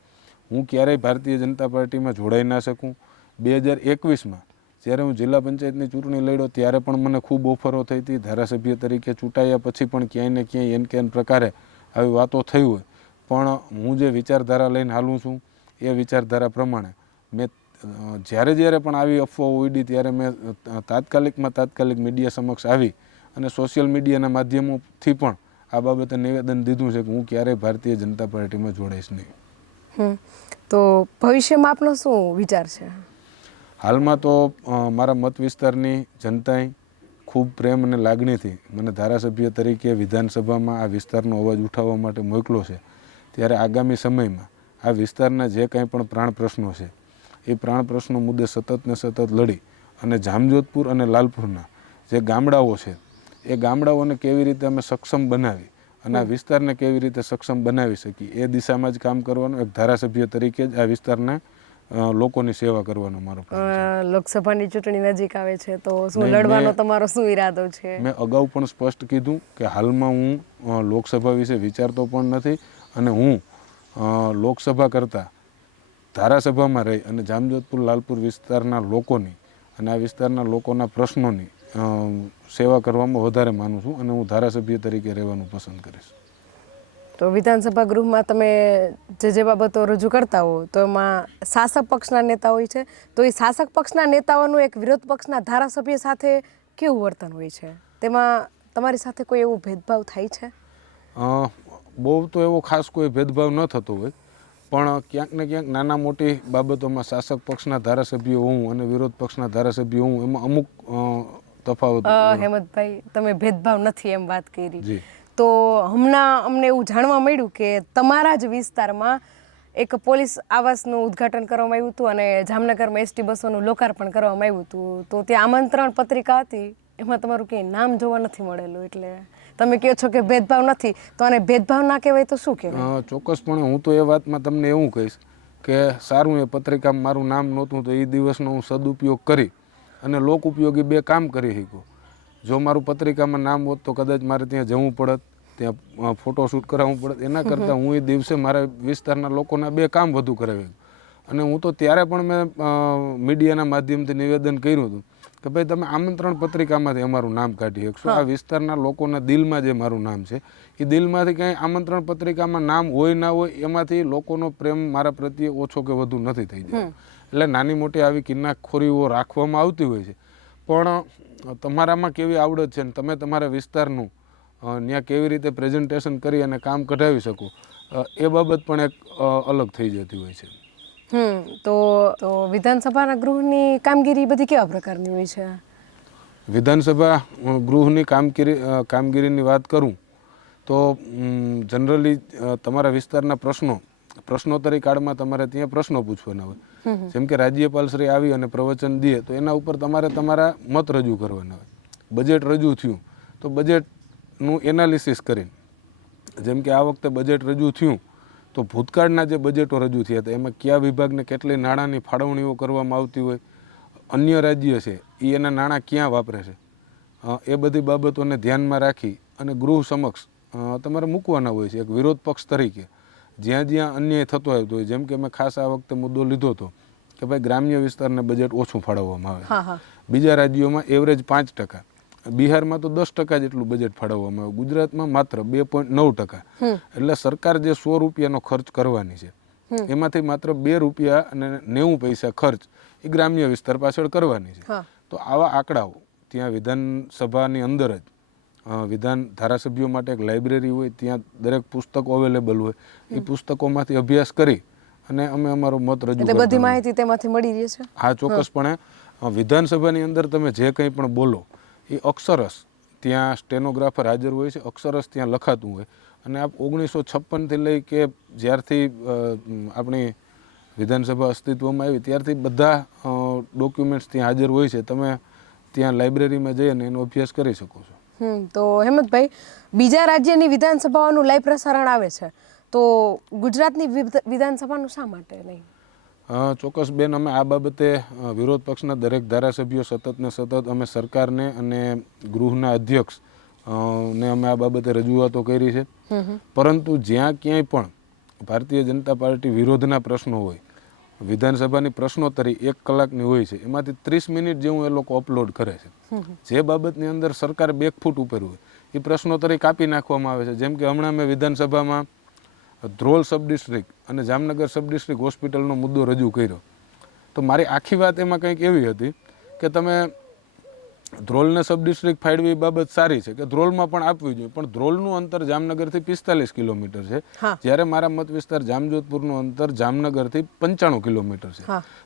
હું ક્યારેય ભારતીય જનતા પાર્ટીમાં જોડાઈ ના શકું. 2021માં જ્યારે હું જિલ્લા પંચાયતની ચૂંટણી લડ્યો ત્યારે પણ મને ખૂબ ઓફરો થઈ હતી. ધારાસભ્ય તરીકે ચૂંટાયા પછી પણ ક્યાંય ને ક્યાંય એન કેન પ્રકારે આવી વાતો થઈ હોય, પણ હું જે વિચારધારા લઈને હાલું છું એ વિચારધારા પ્રમાણે મેં જ્યારે પણ આવી અફવાઓ ઉડી ત્યારે મેં તાત્કાલિક મીડિયા સમક્ષ આવી અને સોશિયલ મીડિયાના માધ્યમોથી પણ આ બાબતે નિવેદન દીધું છે કે હું ક્યારેય ભારતીય જનતા પાર્ટીમાં જોડાઈશ નહીં. તો ભવિષ્યમાં આપનો શું વિચાર છે? હાલમાં તો મારા મત વિસ્તારની જનતાએ ખૂબ પ્રેમ અને લાગણીથી મને ધારાસભ્ય તરીકે વિધાનસભામાં આ વિસ્તારનો અવાજ ઉઠાવવા માટે મોકલો છે. ત્યારે આગામી સમયમાં આ વિસ્તારના જે કંઈ પણ પ્રાણ પ્રશ્નો છે એ પ્રાણ પ્રશ્નો મુદ્દે સતત લડી અને જામજોધપુર અને લાલપુરના જે ગામડાઓ છે એ ગામડાઓને કેવી રીતે અમે સક્ષમ બનાવી અને આ વિસ્તારને કેવી રીતે સક્ષમ બનાવી શકીએ એ દિશામાં જ કામ કરવાનું, એક ધારાસભ્ય તરીકે જ આ વિસ્તારના લોકોની સેવા કરવાનો મારો લોકસભાની ચૂંટણી નજીક આવે છે તો શું લડવાનો તમારો શું ઈરાદો છે? મેં અગાઉ પણ સ્પષ્ટ કીધું કે હાલમાં હું લોકસભા વિશે વિચારતો પણ નથી અને હું લોકસભા કરતાં ધારાસભામાં રહી અને જામજોધપુર લાલપુર વિસ્તારના લોકોની અને આ વિસ્તારના લોકોના પ્રશ્નોની સેવા કરવામાં વધારે માનું છું અને હું ધારાસભ્ય તરીકે રહેવાનું પસંદ કરીશ. તો વિધાનસભા ગૃહમાં તમે જે બાબતો રજૂ કરતા હો તો એમાં શાસક પક્ષના નેતા હોય છે, તો એ શાસક પક્ષના નેતાઓનું એક વિરોધ પક્ષના ધારાસભ્ય સાથે કેવું વર્તન હોય છે? તેમાં તમારી સાથે કોઈ એવો ભેદભાવ થાય છે? બહુ તો એવો ખાસ કોઈ ભેદભાવ ન થતો હોય, પણ ક્યાંક ને ક્યાંક નાના મોટી બાબતોમાં શાસક પક્ષના ધારાસભ્યો હોઉં અને વિરોધ પક્ષના ધારાસભ્યો હોઉં એમાં અમુક તફાવત. હેમંતભાઈ, તમે ભેદભાવ નથી એમ વાત કરી, તો હમણાં અમને એવું જાણવા મળ્યું કે તમારા જ વિસ્તારમાં એક પોલીસ આવાસનું ઉદ્ઘાટન કરવામાં આવ્યું હતું અને જામનગરમાં એસટી બસોનું લોકાર્પણ કરવામાં આવ્યું હતું. તો ત્યાં આમંત્રણ પત્રિકા હતી, એમાં તમારું ક્યાંય નામ જોવા નથી મળેલું, એટલે તમે કહો છો કે ભેદભાવ નથી, તો આને ભેદભાવ ના કહેવાય તો શું કહેવાય? ચોક્કસપણે હું તો એ વાતમાં તમને એવું કહીશ કે સારું એ પત્રિકામાં મારું નામ નહોતું તો એ દિવસનો હું સદુપયોગ કરી અને લોક ઉપયોગી 2 કામ કરી શક્યો. જો મારું પત્રિકામાં નામ હોત તો કદાચ મારે ત્યાં જવું પડત, ત્યાં ફોટોશૂટ કરાવવું પડત. એના કરતાં હું એ દિવસે મારા વિસ્તારના લોકોના 2 કામ વધુ કરાવ્યું. અને હું તો ત્યારે પણ મેં મીડિયાના માધ્યમથી નિવેદન કર્યું હતું કે ભાઈ તમે આમંત્રણ પત્રિકામાંથી અમારું નામ કાઢી શકશો. આ વિસ્તારના લોકોના દિલમાં જે મારું નામ છે એ દિલમાંથી કંઈ આમંત્રણ પત્રિકામાં નામ હોય ના હોય એમાંથી લોકોનો પ્રેમ મારા પ્રત્યે ઓછો કે વધુ નથી થઈ જાય. એટલે નાની મોટી આવી કિન્નાખોરીઓ રાખવામાં આવતી હોય છે, પણ તમારામાં કેવી આવડત છે ને તમે તમારા વિસ્તારનું ત્યાં કેવી રીતે પ્રેઝન્ટેશન કરી અને કામ કઢાવી શકો એ બાબત પણ એક અલગ થઈ જતી હોય છે. તો વિધાનસભાના ગૃહની કામગીરી બધી કેવા પ્રકારની હોય છે? વિધાનસભા ગૃહની કામગીરીની વાત કરું તો જનરલી તમારા વિસ્તારના પ્રશ્નોત્તરી કાળમાં તમારે ત્યાં પ્રશ્નો પૂછવાના હોય. જેમ કે રાજ્યપાલ શ્રી આવી અને પ્રવચન દે તો એના ઉપર તમારે તમારા મત રજૂ કરવાના હોય. બજેટ રજૂ થયું તો બજેટનું એનાલિસિસ કરીને, જેમ કે આ વખતે બજેટ રજૂ થયું તો ભૂતકાળના જે બજેટો રજૂ થયા હતા એમાં કયા વિભાગને કેટલી નાણાંની ફાળવણીઓ કરવામાં આવતી હોય, અન્ય રાજ્ય છે એ એના નાણાં ક્યાં વાપરે છે, એ બધી બાબતોને ધ્યાનમાં રાખી અને ગૃહ સમક્ષ તમારે મૂકવાના હોય છે એક વિરોધ પક્ષ તરીકે. જ્યાં જ્યાં અન્યાય થતો આવતો હોય, જેમ કે મેં ખાસ આ વખતે મુદ્દો લીધો હતો કે ભાઈ ગ્રામ્ય વિસ્તારને બજેટ ઓછું ફાળવવામાં આવે. બીજા રાજ્યોમાં એવરેજ 5%, બિહારમાં તો 10% જેટલું બજેટ ફાળવવામાં આવે, ગુજરાતમાં માત્ર 2.9%. એટલે સરકાર જે 100 રૂપિયાનો ખર્ચ કરવાની છે એમાંથી માત્ર 2 રૂપિયા અને 90 પૈસા ખર્ચ એ ગ્રામ્ય વિસ્તાર પાછળ કરવાની છે. તો આવા આંકડાઓ ત્યાં વિધાનસભાની અંદર જ વિધાન ધારાસભ્યો માટે એક લાઇબ્રેરી હોય, ત્યાં દરેક પુસ્તકો અવેલેબલ હોય, એ પુસ્તકોમાંથી અભ્યાસ કરી અને અમે અમારો મત રજૂ કરતા. બધી માહિતી તેમાંથી મળી રહે છે. હા, ચોક્કસપણે. વિધાનસભાની અંદર તમે જે કંઈ પણ બોલો એ અક્ષરશ ત્યાં સ્ટેનોગ્રાફર હાજર હોય છે, અક્ષરશ ત્યાં લખાતું હોય. અને આપ 1956થી લઈ કે જ્યારથી આપણી વિધાનસભા અસ્તિત્વમાં આવી ત્યારથી બધા ડોક્યુમેન્ટ્સ ત્યાં હાજર હોય છે. તમે ત્યાં લાઇબ્રેરીમાં જઈ અને એનો અભ્યાસ કરી શકો છો. તો હેમંતભાઈ, બીજા રાજ્યની વિધાનસભાઓનું લાઈવ પ્રસારણ આવે છે તો ગુજરાતની વિધાનસભાનું શા માટે નહીં? ચોક્કસ બેન, અમે આ બાબતે વિરોધ પક્ષના દરેક ધારાસભ્યો સતત ને સતત અમે સરકારને અને ગૃહના અધ્યક્ષ ને અમે આ બાબતે રજૂઆતો કરી છે. પરંતુ જ્યાં ક્યાંય પણ ભારતીય જનતા પાર્ટી વિરોધના પ્રશ્નો હોય, વિધાનસભાની પ્રશ્નોત્તરી 1 કલાકની હોય છે, એમાંથી 30 મિનિટ જેવું એ લોકો અપલોડ કરે છે. જે બાબતની અંદર સરકાર બેકફૂટ ઉપર હોય એ પ્રશ્નોત્તરી કાપી નાખવામાં આવે છે. જેમ કે હમણાં મેં વિધાનસભામાં ધ્રોલ સબ ડિસ્ટ્રિક્ટ અને જામનગર સબ ડિસ્ટ્રિક્ટ હોસ્પિટલનો મુદ્દો રજૂ કર્યો. તો મારી આખી વાત એમાં કંઈક એવી હતી કે તમે ધ્રોલને સબ ડિસ્ટ્રિક્ટ ફાળવી બાબત સારી છે કે ધ્રોલમાં પણ આપવી જોઈએ, પણ ધ્રોલનું અંતર જામનગરથી 45 કિલોમીટર છે, જ્યારે મારા મત વિસ્તાર જામજોધપુરનું અંતર જામનગરથી 95 કિલોમીટર છે.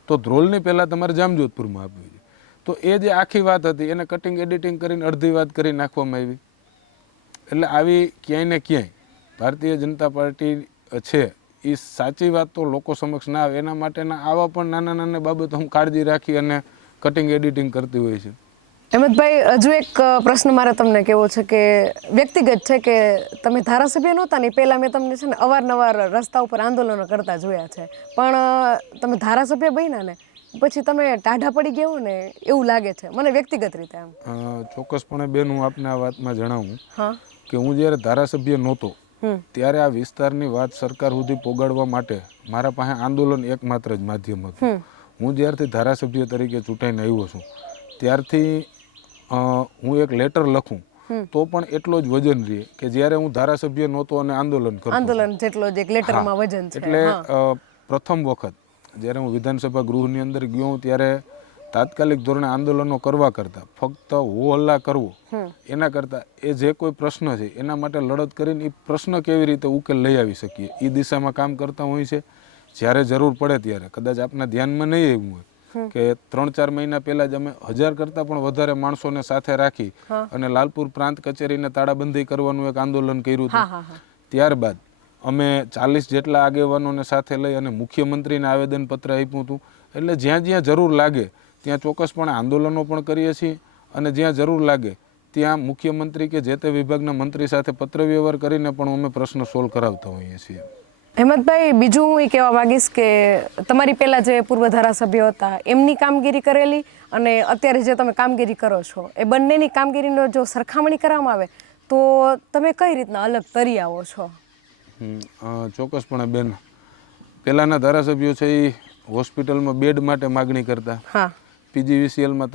તો ધ્રોલની પહેલાં તમારે જામજોધપુરમાં આપવી જોઈએ. તો એ જે આખી વાત હતી એને કટિંગ એડિટિંગ કરીને અડધી વાત કરી નાખવામાં આવી. એટલે આવી ક્યાંય ને ક્યાંય ભારતીય જનતા પાર્ટી છે એ સાચી વાત તો લોકો સમક્ષ ના આવે એના માટેના આવા પણ નાના નાના બાબતો હું કાળજી રાખી અને કટિંગ એડિટિંગ કરતી હોય છે. હેમંતભાઈ, હજુ એક પ્રશ્ન મારે તમને કહેવો છે કે વ્યક્તિગત છે કે તમે ધારાસભ્ય નહોતા ને પહેલાં મેં તમને છે ને અવારનવાર રસ્તા ઉપર આંદોલનો કરતા જોયા છે, પણ તમે ધારાસભ્ય બન્યા ને પછી તમે ટાઢા પડી ગયા ને એવું લાગે છે મને વ્યક્તિગત રીતે. ચોક્કસપણે બેન, હું આપને આ વાતમાં જણાવું કે હું જ્યારે ધારાસભ્ય નહોતો ત્યારે આ વિસ્તારની વાત સરકાર સુધી પહોંચાડવા માટે મારા પાસે આંદોલન એકમાત્ર જ માધ્યમ હતું. હું જ્યારથી ધારાસભ્ય તરીકે ચૂંટાઈને આવ્યો છું ત્યારથી હું એક લેટર લખું તો પણ એટલો જ વજન રહે કે જ્યારે હું ધારાસભ્ય નહોતો અને આંદોલન કરતો. આંદોલન જેટલો જ એક લેટરમાં વજન છે. એટલે પ્રથમ વખત જ્યારે હું વિધાનસભા ગૃહની અંદર ગયો ત્યારે તાત્કાલિક ધોરણે આંદોલનો કરવા કરતાં ફક્ત હો હલ્લા કરવો એના કરતાં એ જે કોઈ પ્રશ્ન છે એના માટે લડત કરીને એ પ્રશ્ન કેવી રીતે ઉકેલ લઈ આવી શકીએ એ દિશામાં કામ કરતા હોય છે. જ્યારે જરૂર પડે ત્યારે કદાચ આપના ધ્યાનમાં નહીં આવ્યું હોય કે 3-4 મહિના પહેલાં જ અમે 1000 કરતાં પણ વધારે માણસોને સાથે રાખી અને લાલપુર પ્રાંત કચેરીને તાળાબંધી કરવાનું એક આંદોલન કર્યું હતું. ત્યારબાદ અમે 40 જેટલા આગેવાનોને સાથે લઈ અને મુખ્યમંત્રીને આવેદનપત્ર આપ્યું હતું. એટલે જ્યાં જ્યાં જરૂર લાગે ત્યાં ચોક્કસપણે આંદોલનો પણ કરીએ છીએ અને જ્યાં જરૂર લાગે ત્યાં મુખ્યમંત્રી કે જે તે વિભાગના મંત્રી સાથે પત્ર વ્યવહાર કરીને પણ અમે પ્રશ્ન સોલ્વ કરાવતા હોઈએ છીએ. હેમંતભાઈ, બીજું હું એ કહેવા માંગીશ કે તમારી પહેલાં જે પૂર્વ ધારાસભ્યો હતા એમની કામગીરી કરેલી અને અત્યારે જે તમે કામગીરી કરો છો એ બંનેની કામગીરીનો જો સરખામણી કરવામાં આવે તો તમે કઈ રીતના અલગ તરી આવો છો? ચોક્કસપણે બેન, પહેલાંના ધારાસભ્યો છે એ હોસ્પિટલમાં બેડ માટે માગણી કરતા, હા, પીજીવીસીએલમાં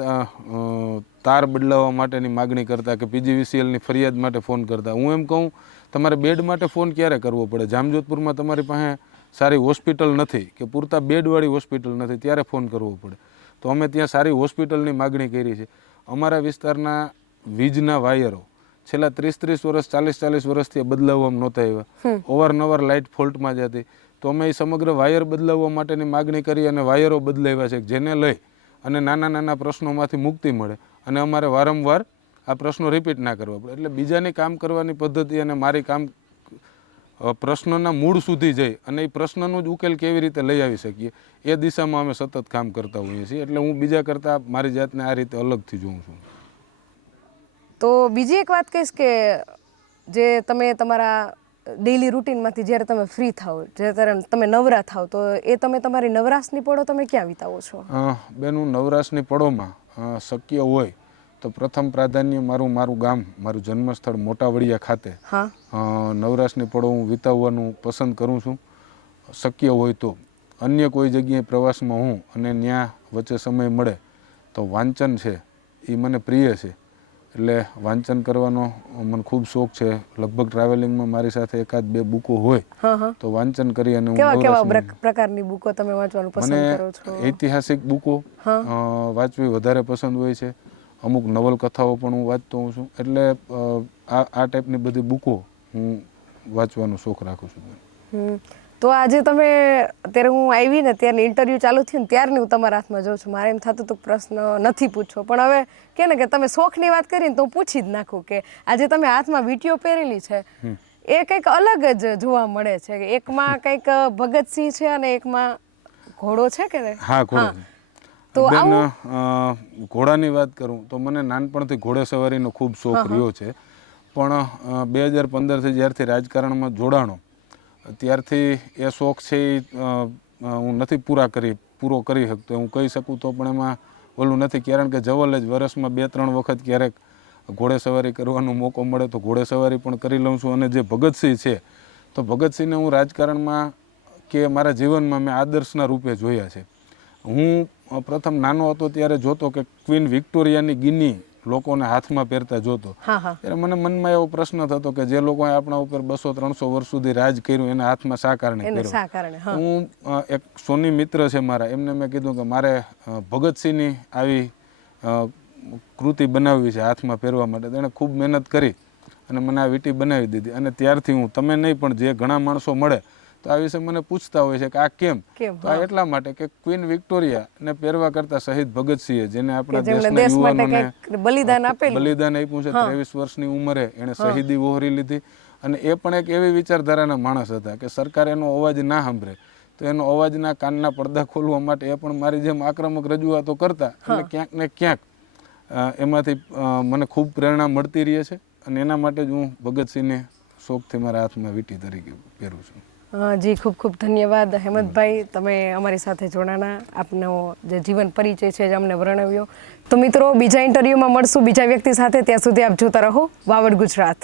તાર બદલાવવા માટેની માગણી કરતા કે પીજીવીસીએલની ફરિયાદ માટે ફોન કરતા. હું એમ કહું, તમારે બેડ માટે ફોન ક્યારે કરવો પડે? જામજોધપુરમાં તમારી પાસે સારી હોસ્પિટલ નથી કે પૂરતા બેડવાળી હોસ્પિટલ નથી, ત્યારે ફોન કરવો પડે. તો અમે ત્યાં સારી હોસ્પિટલની માગણી કરી છે. અમારા વિસ્તારના વીજના વાયરો છેલ્લા 30-30 વર્ષ, 40-40 વર્ષથી બદલાવવામાં નહોતા આવ્યા. અવારનવાર લાઇટ ફોલ્ટમાં જતી. તો અમે એ સમગ્ર વાયર બદલાવવા માટેની માગણી કરી અને વાયરો બદલાવ્યા છે, જેને લઈ અને નાના નાના પ્રશ્નોમાંથી મુક્તિ મળે અને અમારે વારંવાર આ પ્રશ્નો રિપીટ ના કરવા પડે. એટલે બીજાની કામ કરવાની પદ્ધતિ અને મારી કામ પ્રશ્નના મૂળ સુધી જઈ અને એ પ્રશ્નનો જ ઉકેલ કેવી રીતે લઈ આવી શકીએ એ દિશામાં અમે સતત કામ કરતા હોઈએ છીએ. એટલે હું બીજા કરતાં મારી જાતને આ રીતે અલગથી જોઉં છું. તો બીજી એક વાત કહીશ કે જે તમે તમારા ડેઈલી રૂટીનમાંથી જ્યારે તમે ફ્રી થાઓ, જ્યારે તમે નવરા થાઓ, તો એ તમે તમારી નવરાશની પળો તમે ક્યાં વિતાવો છો? બેન, હું નવરાશની પળોમાં શક્ય હોય તો પ્રથમ પ્રાધાન્ય મારું ગામ, મારું જન્મસ્થળ મોટા વડિયા ખાતે નવરાશની પળો હું વિતાવવાનું પસંદ કરું છું. શક્ય હોય તો અન્ય કોઈ જગ્યાએ પ્રવાસમાં હું અને ત્યાં વચ્ચે સમય મળે તો વાંચન છે એ મને પ્રિય છે. એટલે વાંચન કરવાનો મને ખૂબ શોખ છે. લગભગ ટ્રાવેલિંગમાં મારી સાથે 1-2 બુકો હોય તો વાંચન કરી અને કેવા પ્રકારની બુકો તમે વાંચવાનું પસંદ કરો છો? ઐતિહાસિક બુકો વાંચવી વધારે પસંદ હોય છે. અમુક નવલકથાઓ પણ હું વાંચતો હોઉં છું. એટલે આ ટાઈપની બધી બુકો હું વાંચવાનો શોખ રાખું છું. તો આજે તમે અત્યારે હું આવી ને ત્યારે ઇન્ટરવ્યૂ ચાલુ થયું ને ત્યારની હું તમારા હાથમાં જોઉં છું. મારે એમ થતું હતું પ્રશ્ન નથી પૂછવો, પણ હવે કે ને કે તમે શોખની વાત કરીને તો હું પૂછી જ નાખું કે આજે તમે હાથમાં વીંટીઓ પહેરેલી છે એ કંઈક અલગ જ જોવા મળે છે. એકમાં કંઈક ભગતસિંહ છે અને એકમાં ઘોડો છે કે? હા, ઘોડો. તો બેન, ઘોડાની વાત કરું તો મને નાનપણથી ઘોડેસવારીનો ખૂબ શોખ રહ્યો છે. પણ 2015થી જ્યારથી રાજકારણમાં જોડાણો ત્યારથી એ શોખ છે એ હું નથી પૂરો કરી શકતો. હું કહી શકું તો પણ એમાં ઓલું નથી, કારણ કે જવલ જ વર્ષમાં 2-3 વખત ક્યારેક ઘોડેસવારી કરવાનો મોકો મળે તો ઘોડેસવારી પણ કરી લઉં છું. અને જે ભગતસિંહ છે તો ભગતસિંહને હું રાજકારણમાં કે મારા જીવનમાં મેં આદર્શના રૂપે જોયા છે. હું પ્રથમ નાનો હતો ત્યારે જોતો કે ક્વીન વિક્ટોરિયાની ગિની લોકોને હાથમાં પહેરતા જોતો, ત્યારે મને મનમાં એવો પ્રશ્ન થતો કે જે લોકોએ આપણા ઉપર 200-300 વર્ષ સુધી રાજ કર્યું એના હાથમાં શા કારણે પહેર્યો? હું એક સોની મિત્ર છે મારા, એમને મેં કીધું કે મારે ભગતસિંહની આવી કૃતિ બનાવવી છે હાથમાં પહેરવા માટે. તેણે ખૂબ મહેનત કરી અને મને આ વીંટી બનાવી દીધી. અને ત્યારથી હું, તમે નહીં પણ જે ઘણા માણસો મળે તો આ વિશે મને પૂછતા હોય છે કે આ કેમ? તો આ એટલા માટે કે ક્વીન વિક્ટોરિયા ને પહેરવા કરતા શહીદ ભગતસિંહે, જેને આપણા દેશના યુવાનોને બલિદાન આપ્યું છે, 23 વર્ષની ઉંમરે એણે શહીદી વહોરી લીધી. અને એ પણ એક એવી વિચારધારાના માણસ હતા કે સરકાર એનો અવાજ ના સાંભળે તો એનો અવાજના કાનના પડદા ખોલવા માટે એ પણ મારી જેમ આક્રમક રજૂઆતો કરતા. એટલે ક્યાંક ને ક્યાંક એમાંથી મને ખૂબ પ્રેરણા મળતી રહે છે અને એના માટે જ હું ભગતસિંહને શોખથી મારા હાથમાં વીંટી તરીકે પહેરું છું. જી, ખૂબ ખૂબ ધન્યવાદ હેમંતભાઈ, તમે અમારી સાથે જોડાણા, આપનો જે જીવન પરિચય છે જે અમને વર્ણવ્યો. તો મિત્રો, બીજા ઇન્ટરવ્યૂમાં મળશું બીજા વ્યક્તિ સાથે. ત્યાં સુધી આપ જોતા રહો વાવડ ગુજરાત.